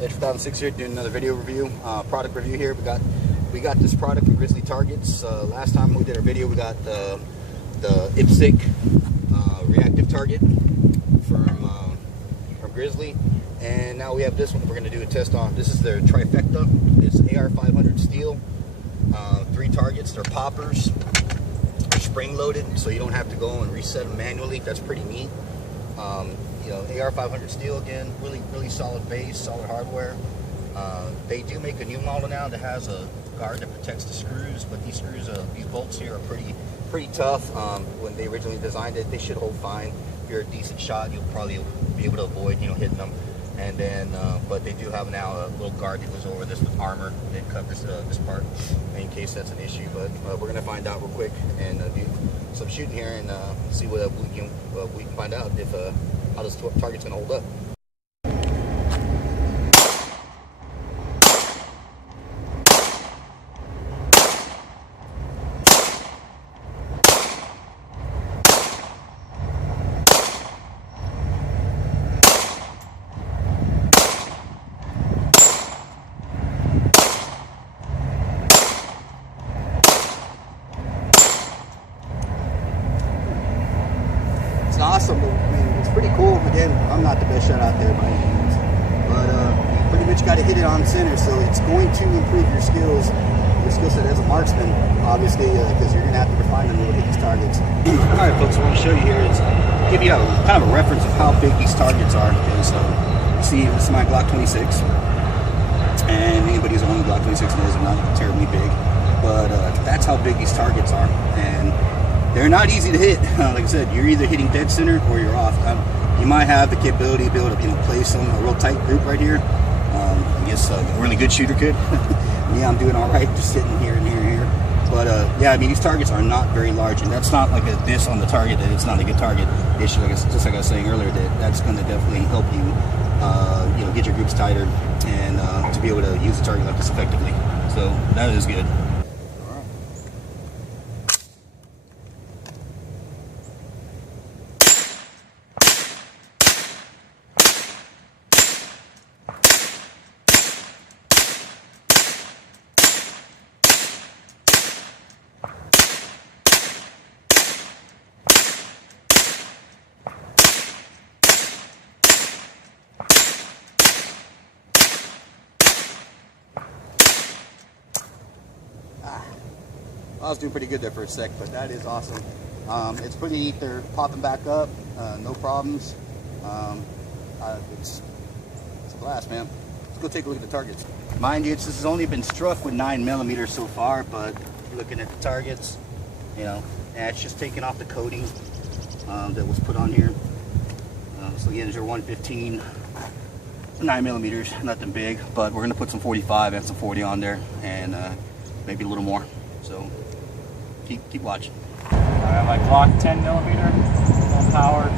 Edge 2006 here, doing another video review, product review here. We got this product from Grizzly targets. Last time we did our video, we got the IPSC reactive target from Grizzly, and now we have this one we're going to do a test on. This is their Trifecta. It's AR 500 steel, 3 targets. They're poppers. They're spring loaded, so you don't have to go and reset them manually. That's pretty neat. You know, AR 500 steel, again, really solid base, solid hardware. They do make a new model now that has a guard that protects the screws, but these screws, these bolts here are pretty tough. When they originally designed it, they should hold fine. If you're a decent shot, you'll probably be able to avoid, you know, hitting them. And then, but they do have now a little guard that goes over this with armor that covers this part in case that's an issue. But we're gonna find out real quick and do some shooting here and see what we can find out if how this target's gonna hold up. Awesome. I mean, it's pretty cool. Again, I'm not the best shot out there by any means, but you pretty much got to hit it on center, so it's going to improve your skill set as a marksman, obviously, because you're going to have to refine them to hit these targets. All right, folks, what I want to show you here is give you kind of a reference of how big these targets are. Because you see, this is my Glock 26, and anybody who's on the Glock 26 knows they're not terribly big, but that's how big these targets are. And they're not easy to hit. Like I said, you're either hitting dead center or you're off. You might have the capability to be able to, you know, place on a real tight group right here. I guess a really good shooter could. Me, I'm doing all right, just sitting here and here and here. But yeah, I mean, these targets are not very large, and that's not like a diss on the target that it's not a good target. It's just like I was saying earlier, that's going to definitely help you, you know, get your groups tighter and to be able to use the target like this effectively. So that is good. I was doing pretty good there for a sec, but that is awesome. It's pretty neat. They're popping back up, no problems. It's a blast, man. Let's go take a look at the targets. Mind you, this has only been struck with 9mm so far, but looking at the targets, you know, and it's just taking off the coating that was put on here. So again, there's your 115, 9mm, nothing big, but we're gonna put some 45 and some 40 on there, and maybe a little more. So keep watching. I have my Glock 10mm, full power.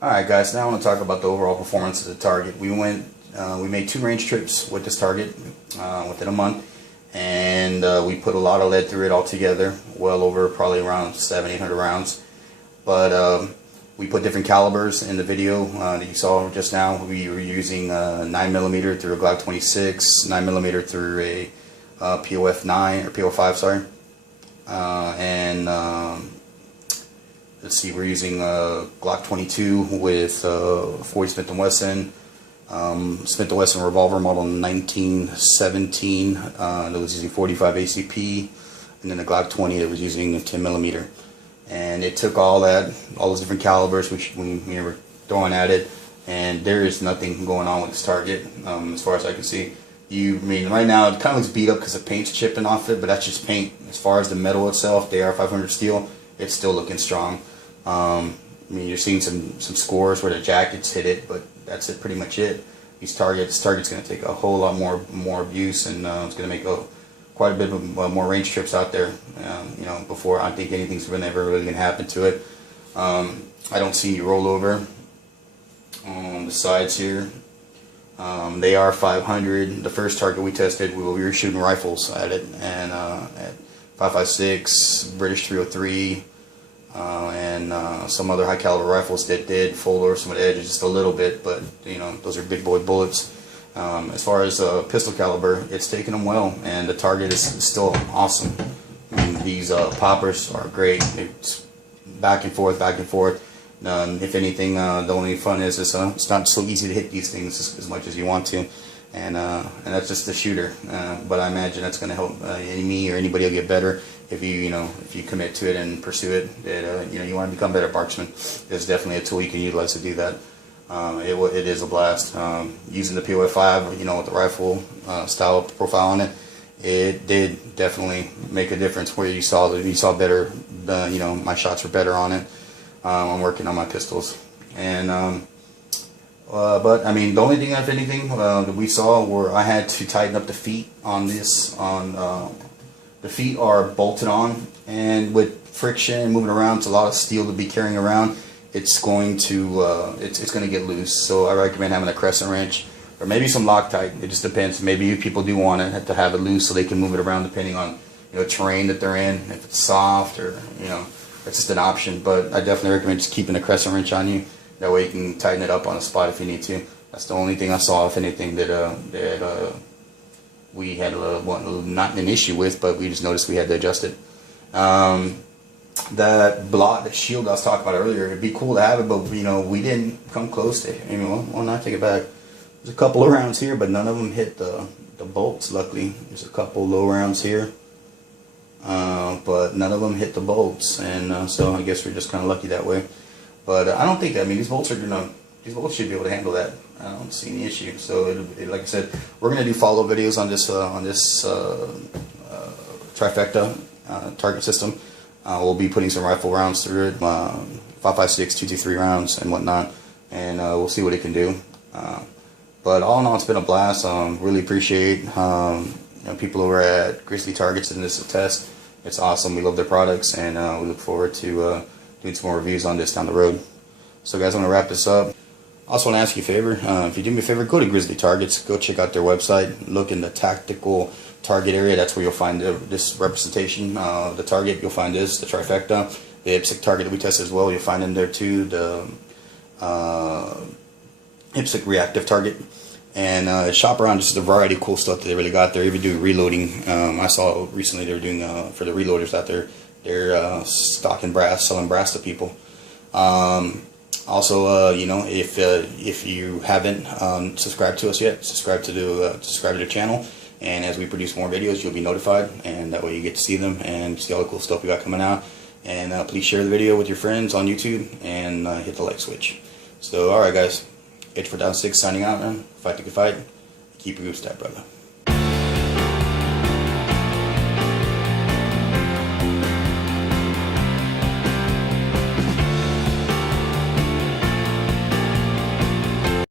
Alright guys, now I want to talk about the overall performance of the target. We made 2 range trips with this target within a month, and we put a lot of lead through it all together, well over probably around 700-800 rounds. But We put different calibers in the video that you saw just now. We were using 9mm through a Glock 26, 9mm through a POF 9 or POF 5, sorry, and let's see, we're using Glock 22 with 40 Smith & Wesson, Smith & Wesson revolver model 1917 that was using 45 ACP, and then the Glock 20 that was using 10mm. And it took all those different calibers which we were throwing at it, and there is nothing going on with this target as far as I can see. I mean, right now it kind of looks beat up because the paint's chipping off it, but that's just paint. As far as the metal itself, the AR-500 steel, it's still looking strong. I mean, you're seeing some scores where the jackets hit it, but that's it, pretty much it. This target's going to take a whole lot more abuse, and it's going to make quite a bit of more range trips out there. You know, before I think anything's ever really going to happen to it. I don't see any rollover on the sides here. They are 500. The first target we tested, we were shooting rifles at it, and at 5.56, British 303, and some other high caliber rifles that did fold over some of the edges just a little bit, but you know, those are big boy bullets. As far as pistol caliber, it's taken them well, and the target is still awesome. I mean, these poppers are great. It's back and forth, back and forth. If anything, the only fun is it's not so easy to hit these things as much as you want to, and that's just the shooter. But I imagine that's going to help me or anybody will get better if you commit to it and pursue it. That you want to become better marksman. There's definitely a tool you can utilize to do that. It is a blast. Using the POF 5, with the rifle style profile on it, it did definitely make a difference. Where you saw better, my shots were better on it. I'm working on my pistols, and but I mean, the only thing, if anything, that we saw where I had to tighten up the feet on this. The feet are bolted on, and with friction and moving around, it's a lot of steel to be carrying around. It's going to get loose. So I recommend having a crescent wrench or maybe some Loctite. It just depends. Maybe people do want it to have it loose so they can move it around depending on terrain that they're in. If it's soft or it's just an option. But I definitely recommend just keeping a crescent wrench on you. That way you can tighten it up on the spot if you need to. That's the only thing I saw, if anything, that we had not an issue with, but we just noticed we had to adjust it. That shield I was talking about earlier, it'd be cool to have it, but we didn't come close to it. Well, not take it back. There's a couple of rounds here, but none of them hit the bolts. Luckily, there's a couple low rounds here, but none of them hit the bolts, and so I guess we're just kind of lucky that way. But I don't think that. I mean, these bolts should be able to handle that. I don't see any issue. So, like I said, we're gonna do follow-up videos on this Trifecta target system. We'll be putting some rifle rounds through it, 5.56, 223 rounds and whatnot, and we'll see what it can do. But all in all, it's been a blast. Really appreciate people over at Grizzly Targets in this test. It's awesome. We love their products, and we look forward to doing some more reviews on this down the road. So guys, I'm going to wrap this up. I also want to ask you a favor. If you do me a favor, go to Grizzly Targets. Go check out their website. Look in the tactical target area. That's where you'll find this representation of the target. You'll find the Trifecta. The IPSC target that we tested as well, you'll find in there too. The IPSC Reactive target. And shop around, just a variety of cool stuff that they really got there. Even do reloading. I saw recently they were doing, for the reloaders out there, they're stocking brass, selling brass to people. Also, if you haven't subscribed to us yet, subscribe to the channel. And as we produce more videos, you'll be notified, and that way you get to see them and see all the cool stuff we got coming out. And please share the video with your friends on YouTube, and hit the like switch. So, alright guys, H4 Down 6 signing out, man. Fight the good fight. Keep your group tight, brother.